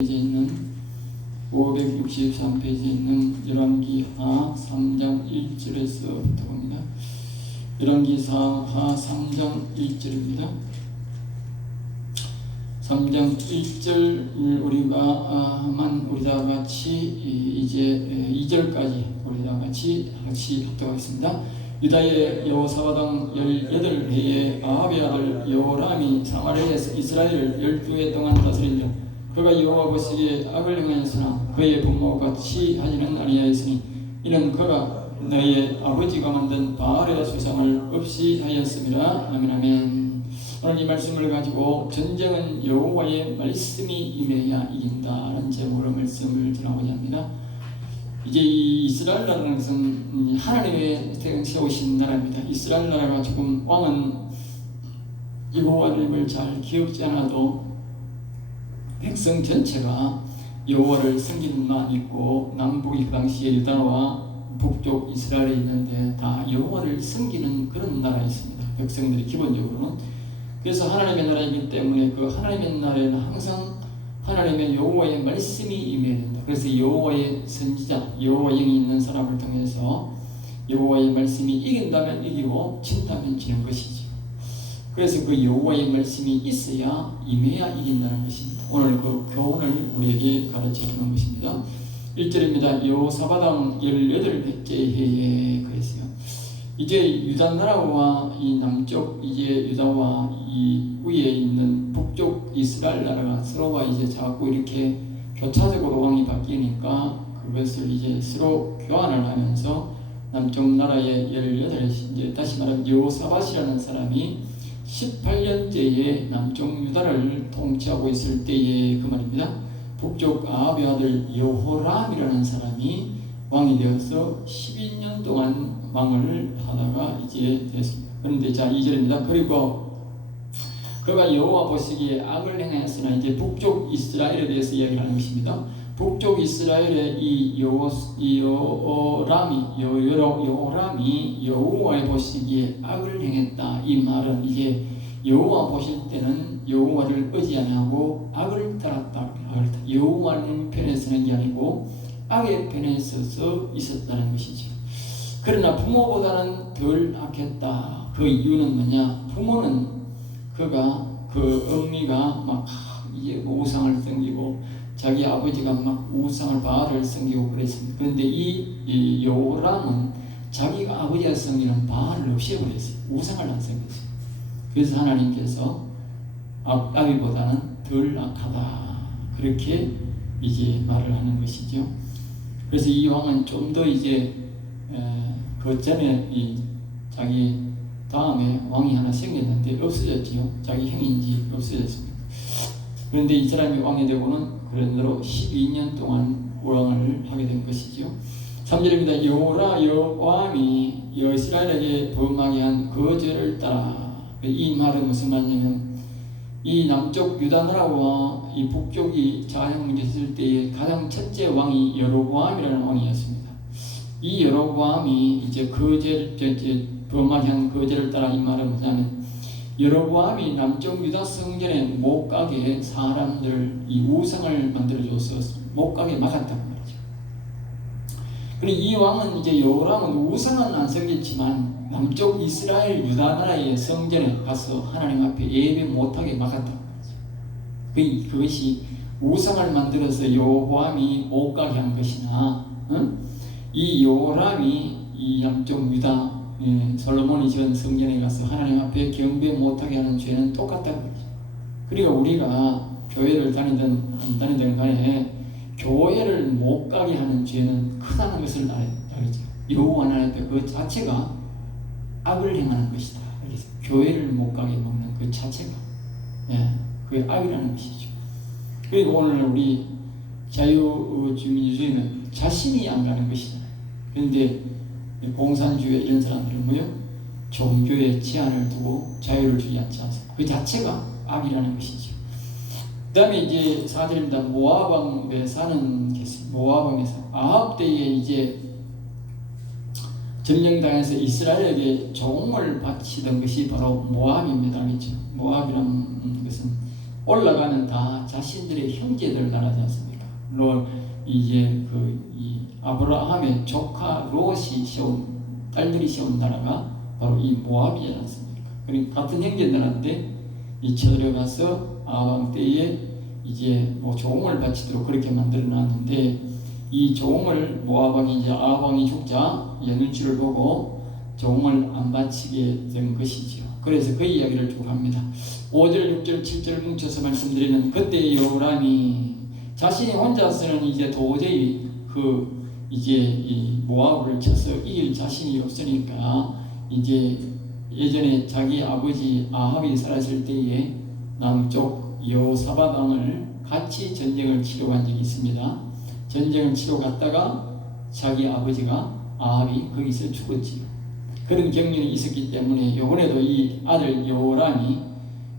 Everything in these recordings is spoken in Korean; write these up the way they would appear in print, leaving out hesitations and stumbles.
페이지에 있는 563페이지에 있는 열왕기하 3장 1절에서부터 봅니다. 열왕기하 3장 1절입니다. 3장 1절 우리 다 같이 이제 2절까지 우리 다 같이 합독 하겠습니다. 유다의 여호사밧 18해에 아합의 아들 여호람이 사마리아에서 이스라엘을 12해 동안 다스린다. 그가 여호와 보시기에 악을 행하였으나 그의 부모와 같이 하지는 아니하였으니 이는 그가 너희의 아버지가 만든 바알의 수상을 없이 하였음이라. 아멘. 아멘. 오늘 이 말씀을 가지고 전쟁은 여호와의 말씀이 임해야 이긴다라는 제목으로 말씀을 전하고자 합니다. 이제 이 이스라엘 나라는 것은 하나님의 세우신 나라입니다. 이스라엘 나라가 지금 왕은 여호와를 잘 기억지 않아도 백성 전체가 여호와를 섬기는 만 있고 남북이 그 당시에 유다와 북쪽 이스라엘에 있는데 다 여호와를 섬기는 그런 나라였습니다. 백성들이 기본적으로는. 그래서 하나님의 나라이기 때문에 그 하나님의 나라에는 항상 하나님의 여호와의 말씀이 임해야 된다. 그래서 여호와의 선지자, 여호와 영이 있는 사람을 통해서 여호와의 말씀이 이긴다면 이기고 진다면 지는 것이죠. 그래서 그 여호와의 말씀이 있어야 임해야 이긴다는 것입니다. 오늘 그 교훈을 우리에게 가르쳐주는 것입니다. 1절입니다. 여호사밧 18번째 해에 그랬어요. 이제 유다 나라와 이 남쪽 이제 유다와 이 위에 있는 북쪽 이스라엘 나라가 서로가 이제 자꾸 이렇게 교차적으로 왕이 바뀌니까 그것을 이제 서로 교환을 하면서 남쪽 나라의 18 이제 다시 말하면 여호사밧이라는 사람이 18년째에 남쪽 유다를 통치하고 있을 때에 그 말입니다. 북쪽 아합의 아들 여호람이라는 사람이 왕이 되어서 12년 동안 왕을 하다가 이제 됐습니다. 그런데 자 2절입니다. 그리고 그가 여호와 보시기에 악을 행하였으나 이제 북쪽 이스라엘에 대해서 이야기하는 것입니다. 북쪽 이스라엘의 이 여호람이 여호와의 보시기에 악을 행했다. 이 말은 이제 여호와 보실 때는 여호와를 의지하고 악을 따랐다. 여호와님 편에 서는 게 아니고 악의 편에 서서 있었다는 것이죠. 그러나 부모보다는 덜 악했다. 그 이유는 뭐냐? 부모는 그가 그 엄니가 막 이제 우상을 섬기고 자기 아버지가 막 우상을 바알을 섬기고 그랬습니다. 그런데 이 여호람은 자기가 아버지가 섬기는 바알을 없애버렸어요. 우상을 안 섬겼어요. 그래서 하나님께서 아비보다는 덜 악하다 그렇게 이제 말을 하는 것이죠. 그래서 이 왕은 좀 더 이제 그 전에 이 자기 다음에 왕이 하나 생겼는데 없어졌지요. 자기 형인지 없어졌습니다. 그런데 이 사람이 왕이 되고는 그런 대로 12년 동안 왕을 하게 된 것이죠. 3절입니다. 여호람이 이스라엘에게 범하게 한 그 죄를 따라. 이 말은 무슨 말이냐면 이 남쪽 유다 나라와 이 북쪽이 자양 문제 있을 때에 가장 첫째 왕이 여로보암이라는 왕이었습니다. 이 여로보암이 이제 그 죄를 범하게 한 그 죄를 따라. 이 말은 뭐냐면 여로보암이 남쪽 유다 성전에 못 가게 사람들 이 우상을 만들어줘서 못 가게 막았단 말이죠. 그리고 이 왕은 이제 여호람은 우상은 안 섬겼지만 남쪽 이스라엘 유다 나라의 성전에 가서 하나님 앞에 예배 못하게 막았단 말이죠. 그것이 우상을 만들어서 여호보암이 못 가게 한 것이나 이 여호람이 이 남쪽 유다 솔로몬이 지은 성전에 가서 하나님 앞에 경배 못하게 하는 죄는 똑같다고 그러죠. 그리고 우리가 교회를 다니든 안 다니든 간에 교회를 못 가게 하는 죄는 크다는 것을 알죠. 여호와 하나님 앞에 그 자체가 악을 행하는 것이다. 그래서 교회를 못 가게 먹는 그 자체가 그게 악이라는 것이죠. 그리고 오늘 우리 자유주의는 자신이 안 가는 것이잖아요. 그런데 공산주의 이런 사람들은 뭐요? 종교에 제한을 두고 자유를 주지 않지 않습니까? 그 자체가 악이라는 것이죠. 그 다음에 이제 4절입니다. 모압왕에 사는 모압왕에서 아합 때에 이제 점령당해서 이스라엘에게 종을 바치던 것이 바로 모압입니다. 그렇죠? 모압이라는 것은 올라가면 다 자신들의 형제들 나라지 않습니까? 물론 이제 이 아브라함의 조카 롯이 세운 딸들이 세운 나라가 바로 이 모압이지 않습니까? 그러니까 같은 형제 나라인데 이 쳐들어가서 아방 때에 이제 뭐 조공을 바치도록 그렇게 만들어 놨는데 이 조공을 모압왕이 이제 아방이 죽자 눈치를 보고 조공을 안 바치게 된 것이지요. 그래서 그 이야기를 쭉 합니다. 5절, 6절, 7절 뭉쳐서 말씀드리면 그때 여호람이 자신이 혼자서는 이제 도저히 이제 이 모압을 쳐서 이길 자신이 없으니까 이제 예전에 자기 아버지 아합이 살았을 때에 남쪽 여호사밧 왕을 같이 전쟁을 치러 간 적이 있습니다. 전쟁을 치러 갔다가 자기 아버지가 아합이 거기서 죽었지요. 그런 경륜이 있었기 때문에 이번에도 이 아들 여호람이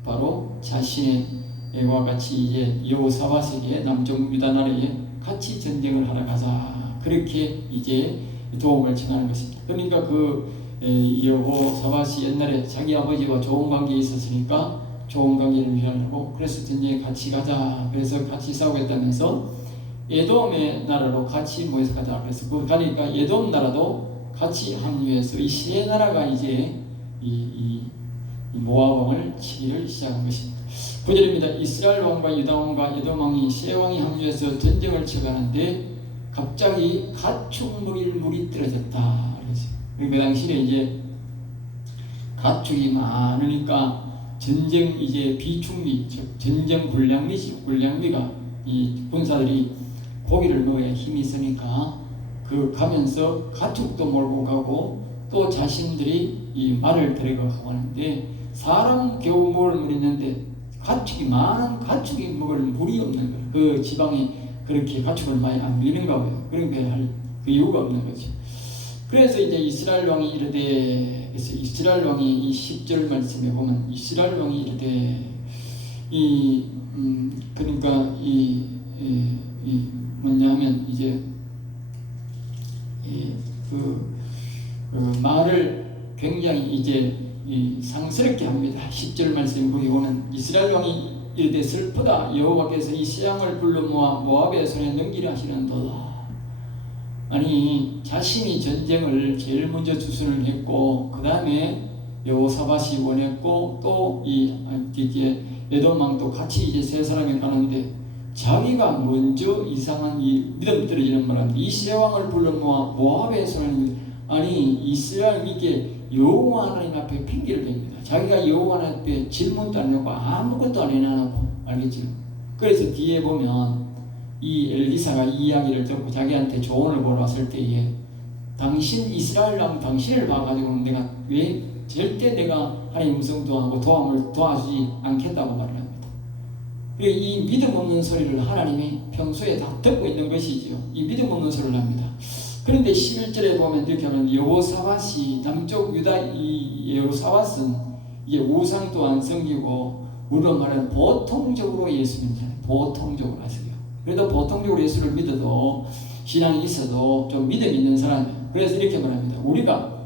바로 자신의 애와 같이 이제 여호사밧에게 남쪽 유다 나라에 같이 전쟁을 하러 가자 그렇게 이제 도움을 청하는 것입니다. 그러니까 여호사밧이 옛날에 자기 아버지와 좋은 관계에 있었으니까 좋은 관계를 유지하려고 그래서 전쟁에 같이 가자 그래서 같이 싸우겠다면서 에돔의 나라로 같이 모여서 가자 그래서 가니까 에돔 나라도 같이 합류해서 이 세 나라가 이제 이 모압 왕을 치기를 시작한 것입니다. 9절입니다. 이스라엘 왕과 유다 왕과 에돔 왕이 세 왕이 합류해서 전쟁을 치러가는데 갑자기 가축 먹일 물이 떨어졌다. 그 당시에 이제 가축이 많으니까 전쟁 이제 비축미, 즉 전쟁 불량미지 불량미가 이 군사들이 고기를 먹어야 힘이 있으니까 가면서 가축도 몰고 가고 또 자신들이 이 말을 데려가고 하는데 사람 겨우 먹을 물이 있는데 많은 가축이 먹을 물이 없는 거예요. 그 지방이 그렇게 가축을 많이 안 미는가 봐요. 그러니까 할 그 이유가 없는 거죠. 그래서 이제 이스라엘 왕이 이르되 그래서 이스라엘 왕이 이 10절 말씀에 보면 이스라엘 왕이 이르되 그러니까 뭐냐면 이제 말을 굉장히 이제 상스럽게 합니다. 10절 말씀 거기 보면 이스라엘 왕이 이르되 슬프다 여호와께서 이 세 양을 불러 모아 모압의 손에 넘기려 하시는도다. 아니 자신이 전쟁을 제일 먼저 주선을 했고 그 다음에 여호사밧이 원했고 또 이제 에돔 왕도 같이 이제 세 사람이 가는데 자기가 먼저 이상한 이 믿음 떨어지는 말은 이 세 왕을 불러 모아 모압의 손에 아니 이스라엘 이게 여호와 하나님 앞에 핑계를 댑니다. 자기가 여호와 하나님 앞에 질문도 안 하고 아무것도 안 해놔놓고 알겠죠? 그래서 뒤에 보면 이 엘리사가 이 이야기를 듣고 자기한테 조언을 보러 왔을 때에 당신 이스라엘 왕 당신을 봐가지고는 내가 왜 절대 내가 하나님 음성도 하고 도움을 도와주지 않겠다고 말을 합니다. 이 믿음 없는 소리를 하나님이 평소에 다 듣고 있는 것이죠. 이 믿음 없는 소리를 합니다. 그런데 11절에 보면 이렇게 하면 여호사밧이 남쪽 유다 이 여호사밧은 이게 우상도 안 섬기고 우리로 말하면 보통적으로 예수 믿는 보통적으로 하세요. 그래도 보통적으로 예수를 믿어도 신앙이 있어도 좀 믿음 있는 사람이에요. 그래서 이렇게 말합니다. 우리가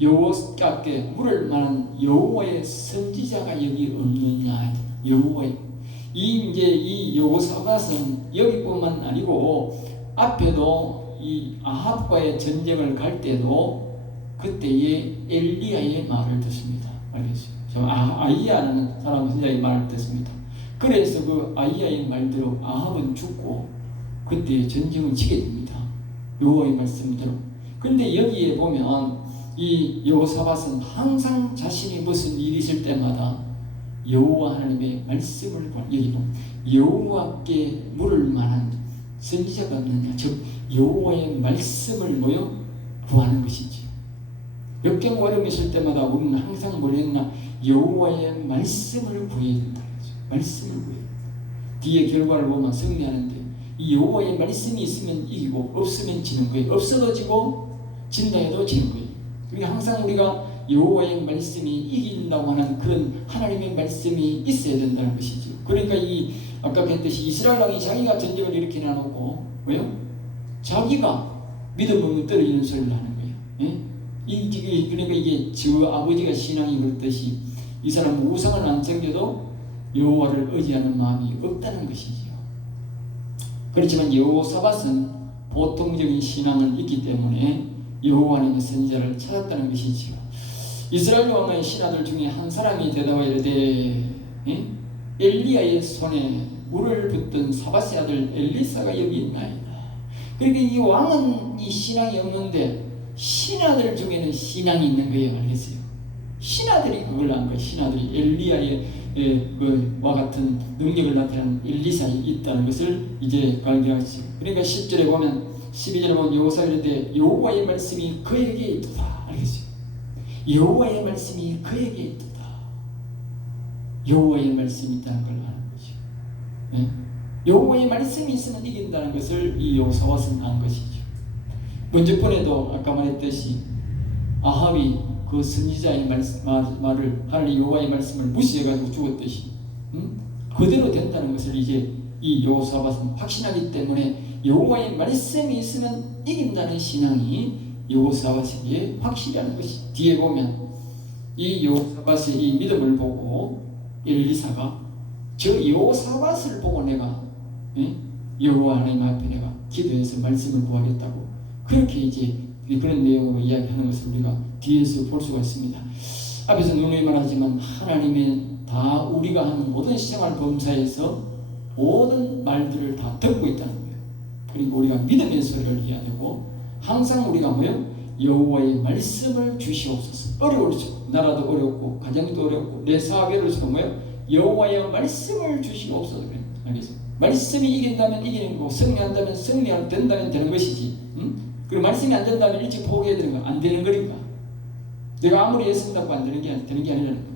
여호와께 물을 만한 여호와의 선지자가 여기 없느냐. 여호와의 이 여호사밧은 여기뿐만 아니고 앞에도 이 아합과의 전쟁을 갈 때도 그때의 엘리야의 말을 듣습니다. 알겠어요? 아이야라는 사람 선지자의 말을 듣습니다. 그래서 그 아이야의 말대로 아합은 죽고 그때 전쟁을 치게 됩니다. 여호와의 말씀대로. 그런데 여기에 보면 이 여호사밧은 항상 자신이 무슨 일이 있을 때마다 여호와 하나님의 말씀을 여기고 여호와께 물을 만한 선지자가 없느냐, 즉 여호와의 말씀을 구하는 것이지. 역경 어려움이 있을 때마다 우리는 항상 뭘 했나? 여호와의 말씀을 구해야 된다. 말씀을 구해야 된다. 뒤에 결과를 보면 승리하는데 이 여호와의 말씀이 있으면 이기고 없으면 지는 거예요. 없어도 지고 진다 해도 지는 거예요. 그러니까 항상 우리가 여호와의 말씀이 이긴다고 하는 그런 하나님의 말씀이 있어야 된다는 것이죠. 그러니까 아까 했듯이 이스라엘 왕이 자기가 전쟁을 이렇게 해놓고 왜요? 자기가 믿음 없는 떨어지는 소리를 하는 거예요. 그러니까 이게 저 아버지가 신앙이 그렇듯이 이 사람은 우상을 안 챙겨도 여호와를 의지하는 마음이 없다는 것이지요. 그렇지만 여호사밧은 보통적인 신앙은 있기 때문에 여호와님의 선지자를 찾았다는 것이지요. 이스라엘 왕의 신하들 중에 한 사람이 대답하여 이르되 엘리야의 손에 물을 붓던 사밧의 아들 엘리사가 여기 있나이다. 그러니까 이 왕은 이 신앙이 없는데 신하들 중에는 신앙이 있는 거예요. 알겠어요? 신하들이 그걸 안 거예요. 신하들이 엘리야의 그와 같은 능력을 나타내는 엘리사가 있다는 것을 이제 발견하죠. 그러니까 10절에 보면 12절에 보면 여호사가 이르되 여호와의 말씀이 그에게 있도다. 알겠어요? 여호와의 말씀이 그에게 있도다. 여호와의 말씀이 있다는 걸 아는 거죠. 네? 여호와의 말씀이 있으면 이긴다는 것을 이 여호사밧은 안 것이죠. 먼저 번에도 아까 말했듯이 아합이 그 선지자의 말을 하나님 여호와의 말씀을 무시해가지고 죽었듯이 그대로 된다는 것을 이제 이 여호사밧은 확신하기 때문에 여호와의 말씀이 있으면 이긴다는 신앙이 여호사밧에게 확실하는 것이. 뒤에 보면 이 여호사밧의 이 믿음을 보고 엘리사가 저 여호사밧을 보고 내가 여호와 하나님 앞에 내가 기도해서 말씀을 구하겠다고 그렇게 이제 그런 내용으로 이야기하는 것을 우리가 뒤에서 볼 수가 있습니다. 앞에서 누누이 말하지만 하나님의 다 우리가 하는 모든 생활 범사에서 모든 말들을 다 듣고 있다는 거예요. 그리고 우리가 믿음의 소리를 해야 되고 항상 우리가 뭐예요? 여호와의 말씀을 주시옵소서. 어려울수록 나라도 어렵고 가정도 어렵고 내 사업이 어려울수록 뭐예요? 여호와의 말씀을 주시옵소서. 그래요. 알겠어요? 말씀이 이긴다면 이기는 거고 승리한다면 승리된다면 되는 것이지. 그리고 말씀이 안 된다면 일찍 포기해야 되는 거 안 되는 거니까. 내가 아무리 애쓴다고 안 되는 게 아니라는 거.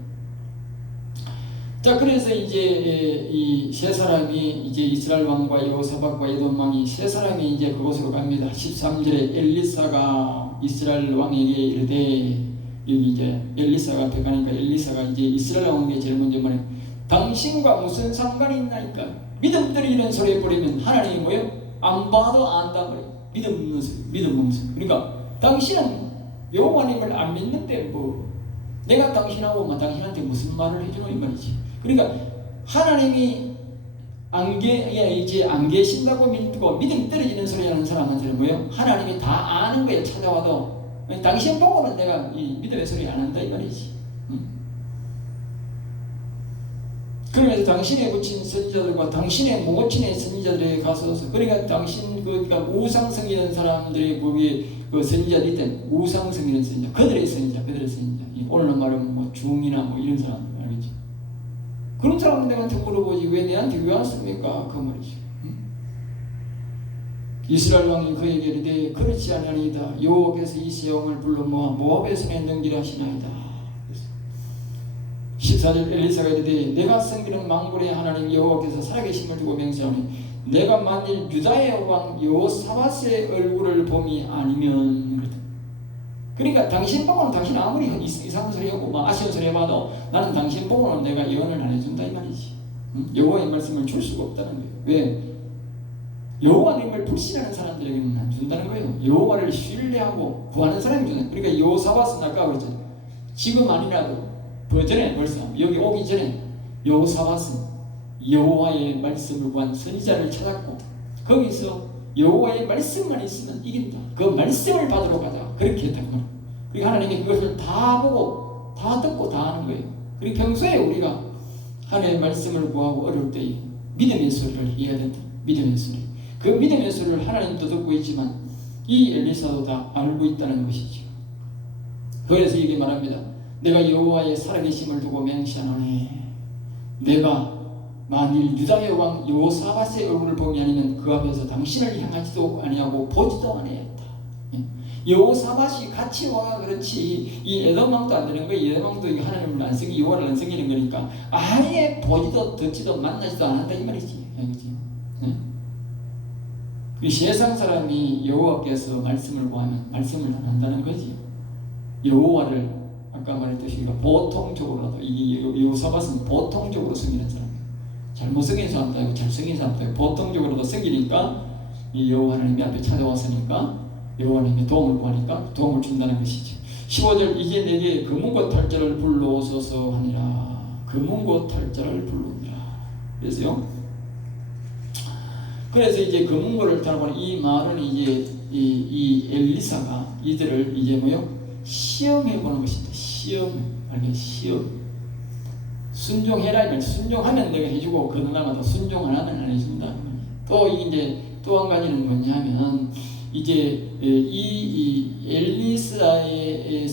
자, 그래서 이제 이 세 사람이 이제 이스라엘 왕과 여호사밧과 에돔 왕이 세 사람이 이제 그곳으로 갑니다. 13절에 엘리사가 이스라엘 왕에게 이르되 여기 이제 엘리사가 앞에 가니까 엘리사가 이제 이스라엘 왕에게 제일 먼저 말해 당신과 무슨 상관이 있나이까? 믿음 떨어지는 소리 해버리면 하나님이 뭐예요? 안 봐도 안다 말이에요. 믿음 없는 소리, 믿음 없는 소리. 그러니까 당신은 여호와님을 안 믿는데 뭐 내가 당신하고 당신한테 무슨 말을 해주노 이 말이지. 그러니까 하나님이 안 계신다고 믿고 믿음 떨어지는 소리 하는 사람한테는 뭐예요? 하나님이 다 아는 거예요. 찾아와도 당신 보고는 내가 이 믿음의 소리 안 한다 이 말이지. 그러면서 당신의 부친 선지자들과 당신의 모친의 선지자들에게 가서 그러니까 당신 그러니까 우상성이는 사람들이 거기 그 선지자들이 있대. 우상성이는 선지자, 그들의 선지자. 오늘 말하면 뭐 중이나 뭐 이런 사람들 알겠지? 그런 사람들한테 물어보지 왜 내한테 왜 왔습니까? 그 말이지. 이스라엘 왕이 그에게 이르되 그렇지 아니하니이다. 여호와께서 이 세왕을 불러 모아 모압의 손에 넘기려 하시나이다. 14절 엘리사가 이르되 내가 섬기는 망군의 하나님 여호와께서 살아계심을 두고 맹세하니 내가 만일 유다의 왕 여호사밧의 얼굴을 봄이 아니면 그러니까 당신 보고는 당신 아무리 이상한 소리 하고 아쉬운 소리 해봐도 나는 당신 보고는 내가 예언을 안 해준다 이 말이지. 여호와의 말씀을 줄 수가 없다는 거예요. 왜? 여호와님을 불신하는 사람들에게는 안 준다는 거예요. 여호와를 신뢰하고 구하는 사람이 준다. 그러니까 여호사밧은 아까 그랬잖아요. 지금 아니라도 그 전에 벌써 여기 오기 전에 여호사밧은 여호와의 말씀을 구한 선지자를 찾았고 거기서 여호와의 말씀만 있으면 이긴다. 그 말씀을 받으러 가자. 그렇게 했단 말이에요. 그러니까 하나님이 그것을 다 보고 다 듣고 다 하는 거예요. 그리고 평소에 우리가 하나님의 말씀을 구하고 어려울 때에 믿음의 소리를 해야 된다. 믿음의 소리. 그 믿음의 소리를 하나님도 듣고 있지만 이 엘리사도 다 알고 있다는 것이죠. 그래서 이게 말합니다. 내가 여호와의 살아계심을 두고 맹세하노니 내가 만일 유다의 왕 여호사밧의 얼굴을 보기 아니면 그 앞에서 당신을 향하지도 아니하고 보지도 아니했다. 여호사밧이 같이 와가 그렇지 이 에돔 왕도 안 되는 거예요. 에돔 왕도 하나님을 안 섬기 여호와를 안 섬기는 거니까 아예 보지도 듣지도 만나지도 않았다 이 말이지. 이 세상 사람이 여호와께서 말씀을 구하면 말씀을 안 한다는 거지. 여호와를 아까 말했듯이 보통적으로라도 이 여호사밧은 보통적으로 섬기는 사람이에요. 잘못 섬기는 사람도 아니고 잘 섬기는 사람도 아니고 보통적으로도 섬기니까 이 여호와 하나님이 앞에 찾아왔으니까 여호와 하나님의 도움을 구하니까 도움을 준다는 것이죠. 15절 이제 내게 금은고 탈자를 불러오소서 하니라. 금은고 탈자를 부르니라. 그래서요. 그래서 이제 검은고를 타고 이 말은 이제 이 엘리사가 이들을 이제 뭐요? 시험해 보는 것입니다. 시험. 순종해라. 순종하면 내가 해주고 그러다가도 순종 안 하면 안 해준다. 또 이제 또 한 가지는 뭐냐면 이제 이 엘리사의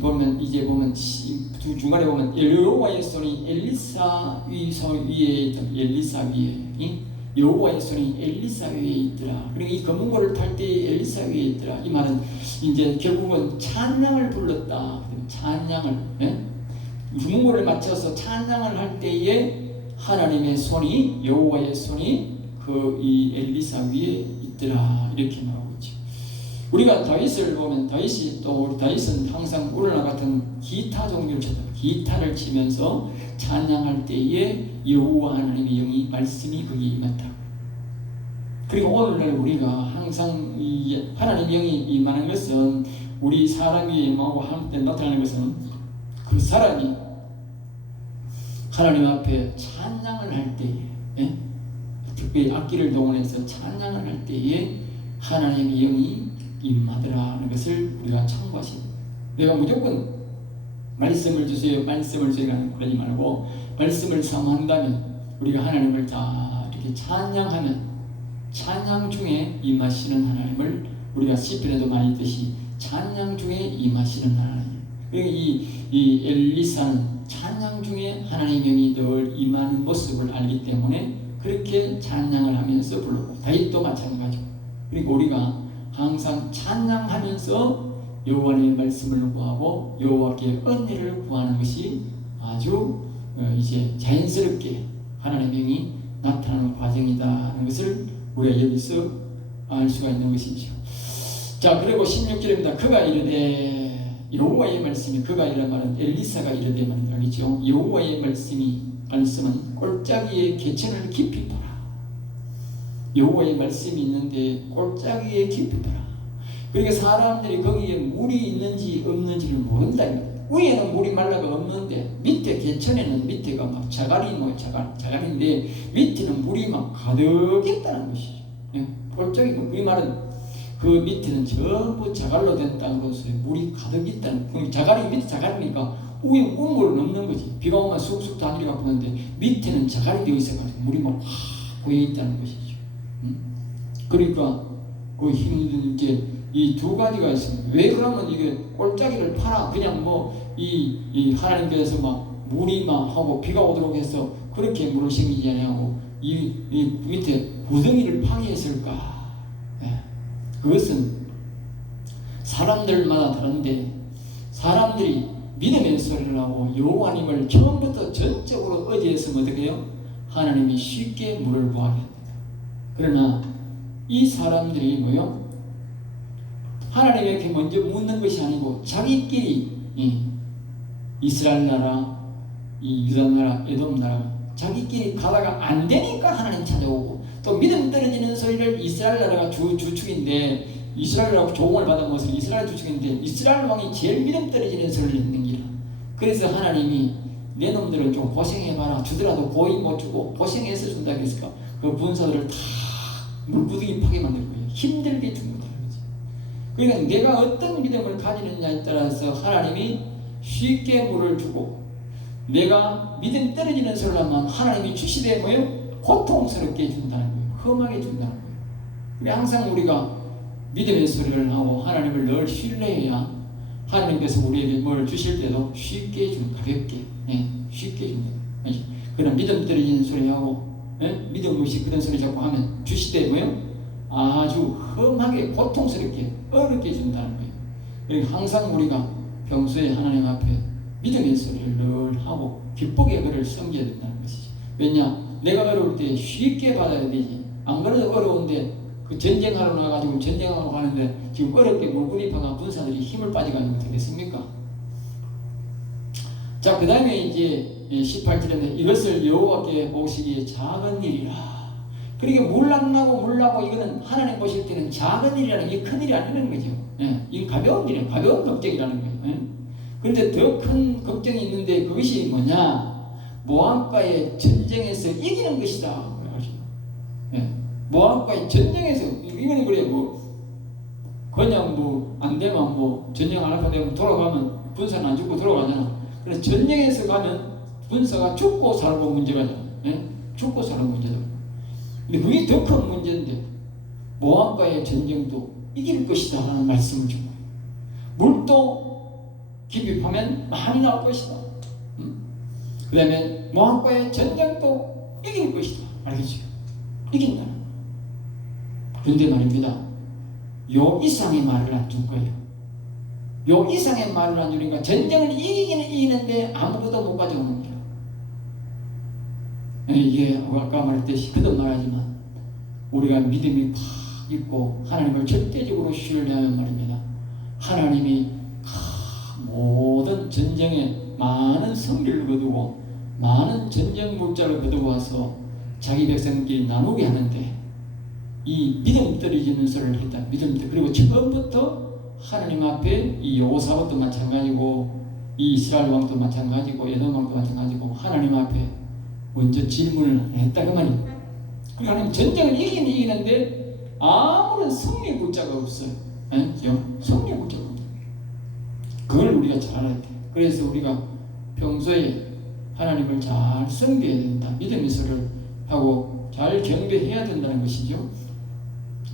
보면 이제 보면 중간에 보면 여호와의 손이 엘리사 위에 엘리사 위에 여호와의 손이 엘리사 위에 있더라. 그리고 이 검은고를 탈 때 엘리사 위에 있더라. 이 말은 이제 결국은 찬양을 불렀다. 찬양을 검은고를 맞춰서 찬양을 할 때에 하나님의 손이 여호와의 손이 그 이 엘리사 위에 있더라. 이렇게 말하고 있죠. 우리가 다윗을 보면 다윗은 항상 오늘날 같은 기타 종류를 쳤다. 기타를 치면서 찬양할 때에 여호와 하나님의 영이 말씀이 거기에 임했다. 그리고 오늘날 우리가 항상 이 하나님 영이 임하는 것은 우리 사람이 임하고 함께 나타나는 것은 그 사람이 하나님 앞에 찬양을 할 때에 특별히 악기를 동원해서 찬양을 할 때에 하나님의 영이 임하더라는 것을 우리가 참고하십니다. 내가 무조건 말씀을 주세요. 말씀을 주세요. 그러지 말고 말씀을 사모한다면 우리가 하나님을 다 이렇게 찬양하면 찬양 중에 임하시는 하나님을 우리가 시편에도 많이 있듯이 찬양 중에 임하시는 하나님. 이 엘리사는 찬양 중에 하나님의 영이 늘 임하는 모습을 알기 때문에 그렇게 찬양을 하면서 불렀고 다윗도 마찬가지고 그리고 우리가 항상 찬양하면서 여호와의 말씀을 구하고 여호와께 은혜를 구하는 것이 아주 이제 자연스럽게 하나님의 영이 나타나는 과정이다는 것을 우리가 여기서 알 수가 있는 것이죠. 자, 그리고 16절입니다. 그가 이르되 여호와의 말씀이 그가 이란 말은 엘리사가 이르되 말이죠. 여호와의 말씀은 골짜기의 개천을 깊이 보라. 여호와의 말씀이 있는데 골짜기에 깊이 보라. 그러니까 사람들이 거기에 물이 있는지 없는지를 모른다. 위에는 물이 말라가 없는데 밑에 개천에는 밑에가 막 자갈인데 밑에는 물이 막 가득 있다는 것이죠. 골짜기 이 말은 그 밑에는 전부 자갈로 된 땅으로서 물이 가득 있다는 그 자갈이 밑에 자갈이니까 위에 우물은 없는 거지. 비가 오면 쑥쑥 다니가 보는데 밑에는 자갈이 되어 있어가지고 물이 막 고여 있다는 것이죠. 그러니까 그 힘든 게 이 두 가지가 있습니다. 왜 그러면 이게 골짜기를 파나 그냥 이 하나님께서 막 물이 막 하고 비가 오도록 해서 그렇게 물을 생기지 않냐고 이 밑에 구덩이를 파괴했을까? 그것은 사람들마다 다른데 사람들이 믿음의 소리를 하고 여호와님을 처음부터 전적으로 의지했으면 어떻게 해요? 하나님이 쉽게 물을 구하게 합니다. 그러나 이 사람들이 뭐요? 하나님에게 먼저 묻는 것이 아니고 자기끼리 이스라엘 나라, 이 유다 나라, 에돔 나라 자기끼리 가다가 안 되니까 하나님 찾아오고 또 믿음 떨어지는 소리를 이스라엘 나라가 주축인데 이스라엘하고 조공을 받은 것은 이스라엘 주축인데 이스라엘 왕이 제일 믿음 떨어지는 소리를 듣는 기라. 그래서 하나님이 내 놈들은 좀 고생해봐라. 주더라도 고이 못 주고 고생해서 준다 그랬을까? 그 군사들을 다 물구덩이 파게 만들 거예요. 힘들게 준 거다. 그러니까 내가 어떤 믿음을 가지느냐에 따라서 하나님이 쉽게 물을 주고 내가 믿음 떨어지는 소리를 하면 하나님이 주시되 뭐요? 고통스럽게 준다는 거예요. 험하게 준다는 거예요. 그러니까 항상 우리가 믿음의 소리를 하고 하나님을 늘 신뢰해야 하나님께서 우리에게 뭘 주실 때도 쉽게 준 가볍게 쉽게 준다. 그런 믿음 떨어지는 소리하고 믿음 없이 그런 소리 자꾸 하면 주시되 뭐요? 아주 험하게 고통스럽게 어렵게 준다는 거예요. 그러니까 항상 우리가 평소에 하나님 앞에 믿음의 소리를 늘 하고 기쁘게 그를 섬겨야 된다는 것이죠. 왜냐? 내가 어려울 때 쉽게 받아야 되지. 안 그래도 어려운데 그 전쟁하러 나가지고 전쟁하러 가는데 지금 어렵게 물구니파가 군사들이 힘을 빠져가지고 어떻게 됐습니까? 자, 그 다음에 이제 18절에 이것을 여호와께 보시기에 작은 일이라. 그러니까 물나고 이거는 하나님 보실 때는 작은 일이라는 게 큰 일이 아니라는 거죠. 이게 가벼운 일이에요. 가벼운 걱정이라는 거예요. 그런데 더 큰 걱정이 있는데 그것이 뭐냐? 모압과의 전쟁에서 이기는 것이다. 예. 모압과의 전쟁에서 이거는 그래 그냥 안 되면 전쟁 안 하고 되면 돌아가면 군사는 안 죽고 돌아가잖아. 그래서 전쟁에서 가면 군사가 죽고 살고 문제가 예? 죽고 사는 문제다. 근데 그게 더 큰 문제인데 모압과의 전쟁도 이길 것이다 하는 말씀을 주고 물도 깊이 파면 많이 나올 것이다. 그 다음에 모압과의 전쟁도 이길 것이다. 알겠죠? 이긴다. 그런데 말입니다. 요 이상의 말을 안 줄 거예요. 요 이상의 말을 안 주니까 전쟁을 이기기는 이기는데 아무것도 못 가져오는 거예요. 이게 아까 말했듯이 그도 말하지만 우리가 믿음이 팍 있고 하나님을 절대적으로 신뢰하면 말입니다. 하나님이 모든 전쟁에 많은 승리를 거두고 많은 전쟁 물자를 거두고 와서 자기 백성끼리 나누게 하는데 이 믿음 떨어지는 소리를 했다. 믿음 떨. 그리고 처음부터 하나님 앞에 이 여호사밧도 마찬가지고 이 이스라엘 왕도 마찬가지고 에돔 왕도 마찬가지고 하나님 앞에 먼저 질문을 했다 그 말이에요. 그러니까 하나님 전쟁을 이기는 이기는데 아무런 승리 물자가 없어요. 승리 물자가 없어요. 그걸 우리가 잘 알아야 돼요. 그래서 우리가 평소에 하나님을 잘 섬겨야 된다. 믿음의 소리를 하고 잘 경배해야 된다는 것이죠.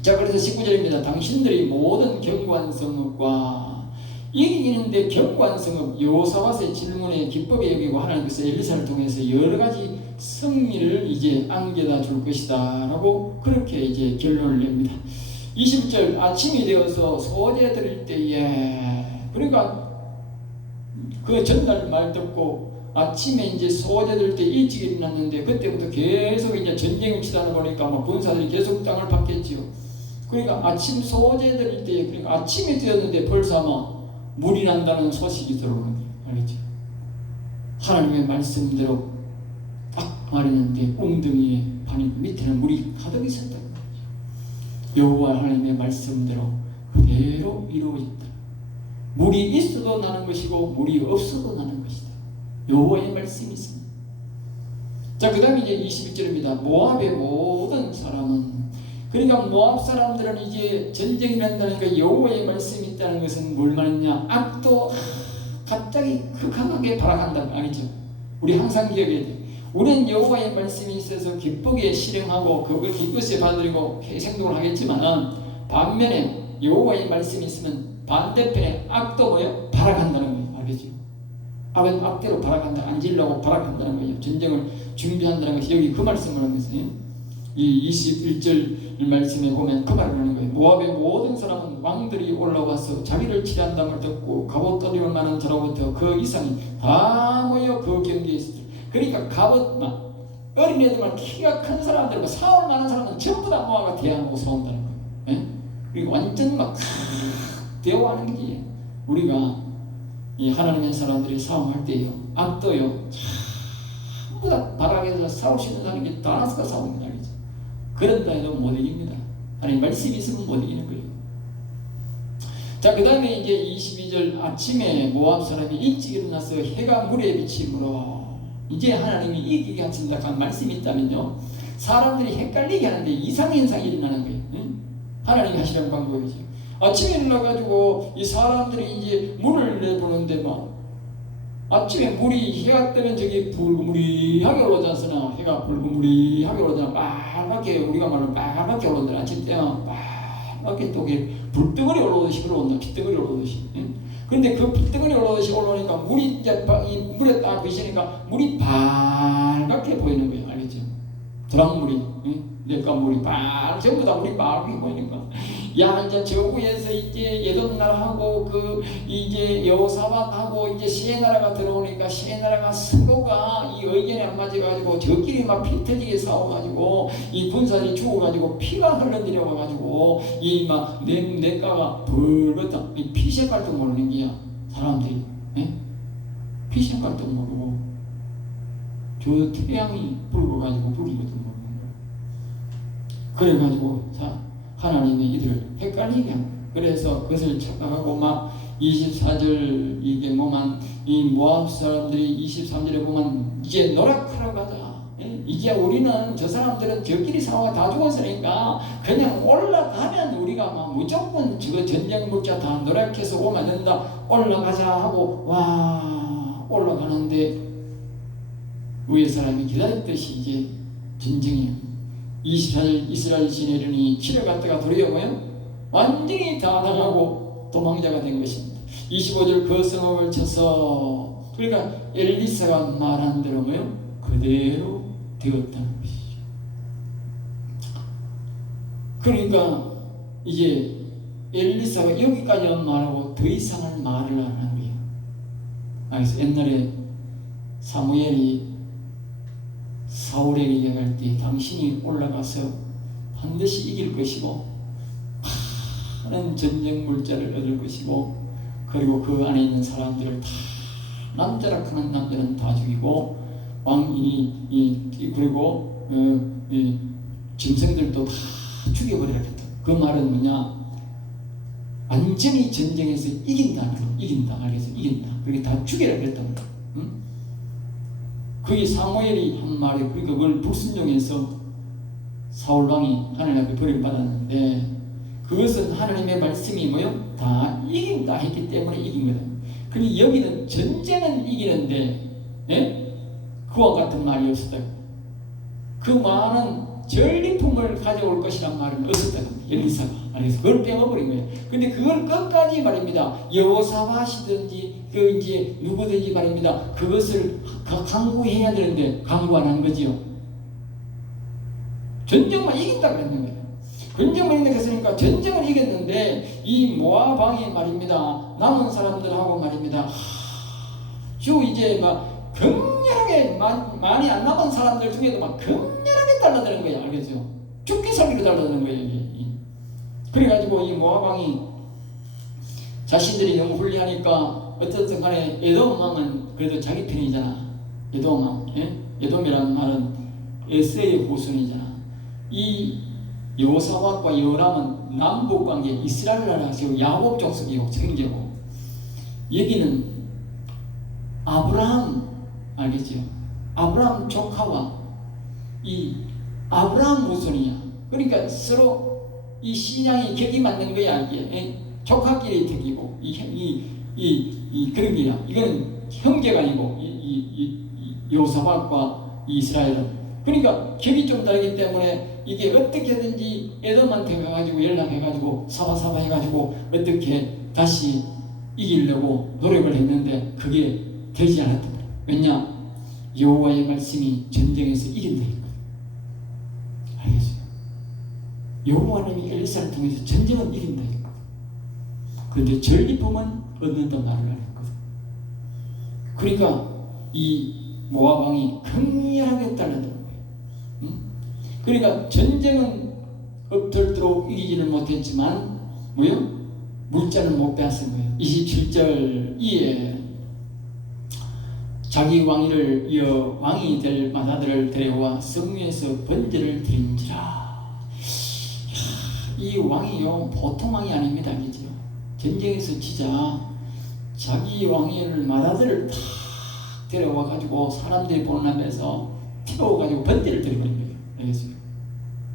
자, 그래서 19절입니다. 당신들이 모든 견고한 성읍과 이기는데 견고한 성읍 여호사밧의 질문에 기쁘게 여기고 하나님께서 엘리사를 통해서 여러 가지 승리를 이제 안겨다 줄 것이다 라고 그렇게 이제 결론을 냅니다. 20절 아침이 되어서 소재 드릴 때에 그러니까 그 전날 말 듣고 아침에 이제 소재 들 때 일찍 일어났는데 그때부터 계속 이제 전쟁을 치다 보니까 군사들이 계속 땅을 팠겠지요. 그러니까 아침 소재 드릴 때 그러니까 아침이 되었는데 벌써 물이 난다는 소식이 들어오는 거예요. 알겠죠? 하나님의 말씀대로 딱 말했는데 웅덩이에 파니 밑에는 물이 가득 있었다. 여호와 하나님의 말씀대로 그대로 이루어졌다. 물이 있어도 나는 것이고 물이 없어도 나는 것이다. 여호와의 말씀이 있습니다. 자, 그 다음에 이제 21절입니다. 모압의 모든 사람은 그러니까 모압 사람들은 이제 전쟁이 난다니까 여호와의 말씀이 있다는 것은 뭘 말하느냐? 악도 갑자기 극하게 발악한다는 거 아니죠? 우리 항상 기억해야 돼요. 우리는 여호와의 말씀이 있어서 기쁘게 실행하고 그걸 기쁘게 받아들이고 생동을 하겠지만 반면에 여호와의 말씀이 있으면 반대편에 악도 뭐예요? 발악한다는 거예요. 알겠죠? 악은 악대로 발악한다. 앉으려고 발악한다는 거예요. 전쟁을 준비한다는 것이 여기 그 말씀을 하는 것이에요. 이 21절 말씀에 보면 그 말을 하는 거예요. 모압의 모든 사람은 왕들이 올라와서 자기를 치료한다는 걸 듣고 갑옷 떠리올 만한 자로부터 그 이상이 다 모여 그 경계에 있었다. 그러니까 갑옷 어린애들만 키가 큰 사람들 사올 만한 사람은 전부 다 모아가 대항하고 싸운다는 거예요. 그리고 완전 대화하는 게 우리가 이 하나님의 사람들이 싸움할 때요 악도요 전부 다 바닥에서 싸울 수 있는 사람이 다 나서가 싸우는 거죠. 그런다 해도 못 이깁니다. 하나님 말씀이 있으면 못 이기는 거예요. 자, 그 다음에 이제 22절 아침에 모압 사람이 일찍 일어나서 해가 물에 비침으로 이제 하나님이 이기게 하신다 한 말씀이 있다면요 사람들이 헷갈리게 하는데 이상현상이 일어나는 거예요. 하나님이 하시라는 방법이죠. 아침에 일어나가지고 이 사람들이 이제 물을 내보는데 아침에 물이 해가 뜨면 저기 붉은무리하게 올라오지 않으나 해가 붉은무리하게 올라오잖아. 빨갛게 우리가 말하면 빨갛게 올라온다. 아침 때면 빨갛게 또 불덩어리 올라오듯이 올라온다. 핏덩어리 올라오듯이. 그런데 그 핏덩어리 올라오듯이 올라오니까 물이 이제 이 물에 딱 비치니까 물이 빨갛게 보이는 거예요. 알겠죠? 드랑물이 냇가물이 전부 다 물이 빨갛게 보이니까 야 이제 저 위에서 이제 예돈 나라하고 그 이제 여호사밧하고 이제 세 나라가 들어오니까 세 나라가 서로가 이 의견에 안 맞아가지고 저끼리 막 피 터지게 싸워가지고 이 군사들이 죽어가지고 피가 흘러내려와가지고 이 막 냇가가 붉었다. 이 피 색깔도 모르는 게야 사람들이. 피 색깔도 모르고 저 태양이 붉어가지고 불이 것도 모르는 거야. 그래가지고 자 하나님이 이들을 헷갈리게 합니다. 그래서 그것을 착각하고 막 24절 이게 뭐만 이 모압 사람들이 23절에 보면 이제 노력하러 가자. 이제 우리는 저 사람들은 저끼리 싸워 다 죽었으니까 그냥 올라가면 우리가 막 무조건 저 전쟁 물자 다 노력해서 오면 된다. 올라가자 하고 와 올라가는데 위에 사람이 기다렸듯이 이제 전쟁이에요. 24절 이스라엘 시내려니 치러갔다가 도리어가요 완전히 다 나가고 도망자가 된 것입니다. 25절 그 성읍을 쳐서 그러니까 엘리사가 말한 대로 뭐요 그대로 되었다는 것이죠. 그러니까 이제 엘리사가 여기까지만 말하고 더 이상은 말을 안 하는 거예요. 그래서 옛날에 사무엘이 사울에게 얘기할 때 당신이 올라가서 반드시 이길 것이고 많은 전쟁 물자를 얻을 것이고 그리고 그 안에 있는 사람들을 다 남자라 하는 남자는 다 죽이고 왕이 그리고 짐승들도 다 죽여버리겠다. 그 말은 뭐냐? 완전히 전쟁에서 이긴다는 거. 이긴다. 알겠어? 이긴다. 그렇게 다 죽여라 그랬던 거야. 응? 그게 사무엘이 한 말에 그러니까 그걸 불순종해서 사울 왕이 하나님 앞에 벌을 받았는데 그것은 하나님의 말씀이 뭐요? 다 이긴다 했기 때문에 이긴 거다. 그런데 여기는 전쟁은 이기는데 그와 같은 말이 없었다. 그 말은 전리품을 가져올 것이란 말은 없었다. 엘리사가. 그래서 그걸 빼먹어버린 거예요. 근데 그걸 끝까지 말입니다. 여호사밧이든지 그 이제 누구든지 말입니다. 그것을 강구해야 되는데 강구 안 한 거지요. 전쟁만 이긴다 그랬는 거예요. 전쟁만 이긴다 그랬으니까 전쟁을 이겼는데 이 모압 왕이 말입니다. 남은 사람들하고 말입니다. 아주 이제 막 격렬하게 많이 안 남은 사람들 중에도 막 격렬하게 달라드는 거예요. 알겠죠? 죽기 살기로 달라드는 거예요. 그래가지고 이 모압 왕이 자신들이 너무 불리하니까 어쨌든 간에 에돔 왕은 그래도 자기 편이잖아. 에돔 왕. 에돔이라는 말은 에세의 후손이잖아. 이 여호사밧과 여호람은 남북 관계 이스라엘 나라에서 야곱 족속이고 생제고 여기는 아브라함 알겠죠? 아브라함 조카와 이 아브라함 후손이야. 그러니까 서로 이 신앙이 격이 맞는 거야. 이게 조카끼리 격이고 이 그런 게야. 이거는 형제가 아니고 이 여호사밧과 이스라엘은 그러니까 격이 좀 다르기 때문에 이게 어떻게든지 에돔한테 가가지고 연락해가지고 사바사바 해가지고 어떻게 다시 이기려고 노력을 했는데 그게 되지 않았다. 왜냐? 여호와의 말씀이 전쟁에서 이긴다 했거든. 알겠어요? 여호와님이 엘리사를 통해서 전쟁은 이긴다 했거든. 그런데 전리품은 얻는다 말을 안 했거든. 그러니까 이 모압 왕이 강렬하게 달라든 거예요. 그러니까 전쟁은 엎들도록 이기지는 못했지만 뭐요? 물자는 못 빼앗은 거예요. 27절 이에 자기 왕위를 이어 왕이 될 마다들을 데려와 성위에서 번제를 드린지라. 이 왕이요 보통 왕이 아닙니다. 알겠죠? 전쟁에서 지자 자기 왕위를 마다들을 다 데려와 가지고 사람들이 보는 앞에서 태워 가지고 번제를 드리는 거예요. 알겠어요?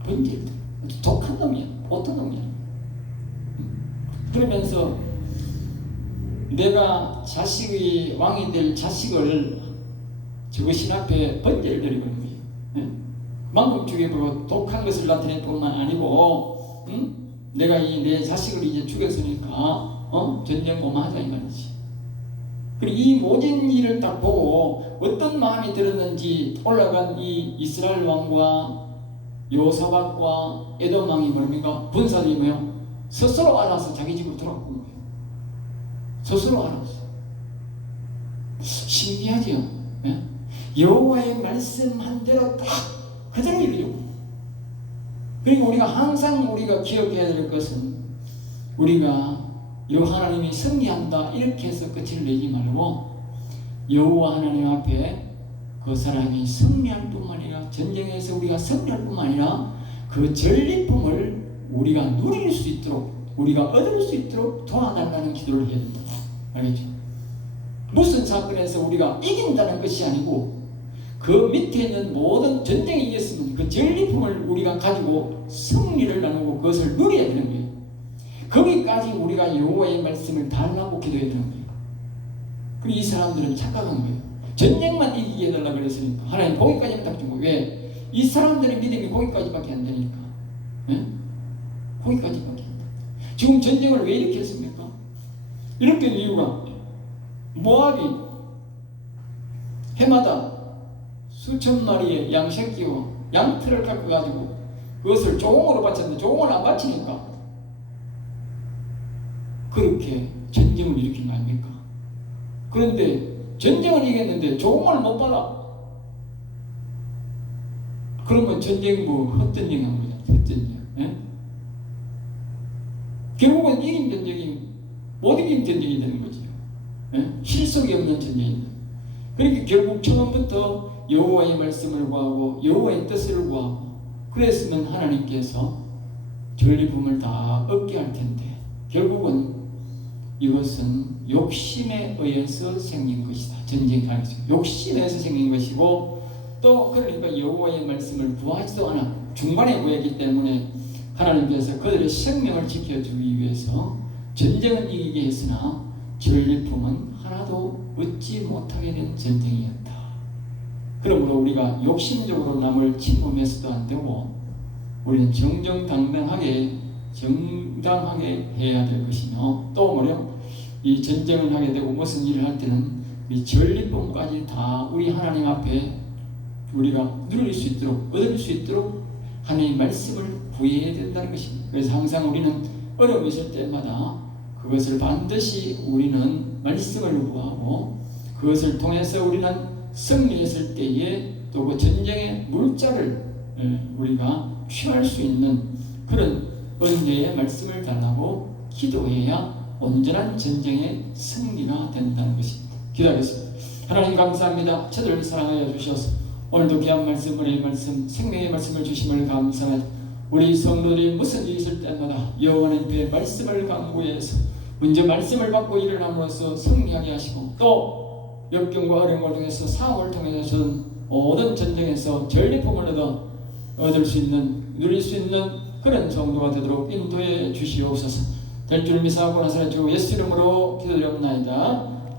번제를 드려. 아주 독한 놈이야. 보통 놈이야. 그러면서 내가 자식이 왕이 될 자식을 저것이 앞에 번제를 드리고 있는 거예요. 만국 죽여보고 독한 것을 나타낼 뿐만 아니고 내가 내 자식을 이제 죽였으니까 전쟁 고마하자 이 말이지. 그리고 이 모든 일을 딱 보고 어떤 마음이 들었는지 올라간 이 이스라엘 왕과 여호사밧과 에돔 왕이 뭡니까? 군사들이 뭐요? 스스로 알아서 자기 집으로 돌아온 거예요. 스스로 알았어. 신기하죠? 예? 여호와의 말씀한 대로 딱 그대로 이루려고. 그리고 우리가 항상 우리가 기억해야 될 것은 우리가 여호와 하나님이 승리한다 이렇게 해서 끝을 내지 말고 여호와 하나님 앞에 그 사람이 승리할 뿐만 아니라 전쟁에서 우리가 승리할 뿐만 아니라 그 전리품을 우리가 누릴 수 있도록 우리가 얻을 수 있도록 도와달라는 기도를 해야 된다. 알겠죠? 무슨 사건에서 우리가 이긴다는 것이 아니고 그 밑에 있는 모든 전쟁에 이겼으면 그 전리품을 우리가 가지고 승리를 나누고 그것을 누려야 되는 거예요. 거기까지 우리가 여호와의 말씀을 달라고 기도해야 되는 거예요. 그리고 이 사람들은 착각한 거예요. 전쟁만 이기게 해달라고 그랬으니까 하나님 거기까지만 딱 준 거예요. 왜? 이 사람들의 믿음이 거기까지밖에 안 되니까. 네? 거기까지밖에 안 돼. 지금 전쟁을 왜 이렇게 했습니까? 이렇게 된 이유가 모압이 해마다 수천 마리의 양 새끼와 양털을 갖고 가지고 그것을 조공으로 바쳤는데 조공을 안 바치니까 그렇게 전쟁을 일으킨 거 아닙니까? 그런데 전쟁을 이겼는데 조공을 못 받아. 그러면 전쟁이 뭐 헛전쟁이 한 거죠. 헛전쟁. 예? 결국은 이긴 전쟁이 못 이긴 전쟁이 되는 거죠. 예? 실속이 없는 전쟁입니다. 그러니까 결국 처음부터 여호와의 말씀을 구하고 여호와의 뜻을 구하고 그랬으면 하나님께서 전리품을 다 얻게 할 텐데 결국은 이것은 욕심에 의해서 생긴 것이다. 전쟁이 하겠죠. 욕심에 의해서 생긴 것이고 또 그러니까 여호와의 말씀을 구하지도 않아 중간에 구했기 때문에 하나님께서 그들의 생명을 지켜주기 위해서 전쟁은 이기게 했으나 전리품은 하나도 얻지 못하게 된 전쟁이었다. 그러므로 우리가 욕심적으로 남을 침범해서도 안 되고 우리는 정정당당하게 해야 될 것이며 또 뭐냐 이 전쟁을 하게 되고 무슨 일을 할 때는 이 전리품까지 다 우리 하나님 앞에 우리가 누릴 수 있도록 얻을 수 있도록 하나님의 말씀을 구해야 된다는 것입니다. 그래서 항상 우리는 어려움이 있을 때마다 그것을 반드시 우리는 말씀을 구하고 그것을 통해서 우리는 승리했을 때에 또 그 전쟁의 물자를 우리가 취할 수 있는 그런 은혜의 말씀을 달라고 기도해야 온전한 전쟁의 승리가 된다는 것입니다. 기도하겠습니다. 하나님 감사합니다. 저들을 사랑하여 주셔서 오늘도 귀한 말씀, 은혜의 말씀, 생명의 말씀을 주심을 감사합니다. 우리 성도들이 무슨 일이 있을 때마다 여호와 하나님의 말씀을 강구해서 먼저 말씀을 받고 일어남으로써 승리하게 하시고 또 역경과 어려움을 통해서 상황을 통해서 모든 전쟁에서 전리품을 얻을 수 있는 누릴 수 있는 그런 정도가 되도록 인도해 주시옵소서. 될 줄 믿사오고 나서는 주 예수 이름으로 기도드립니다.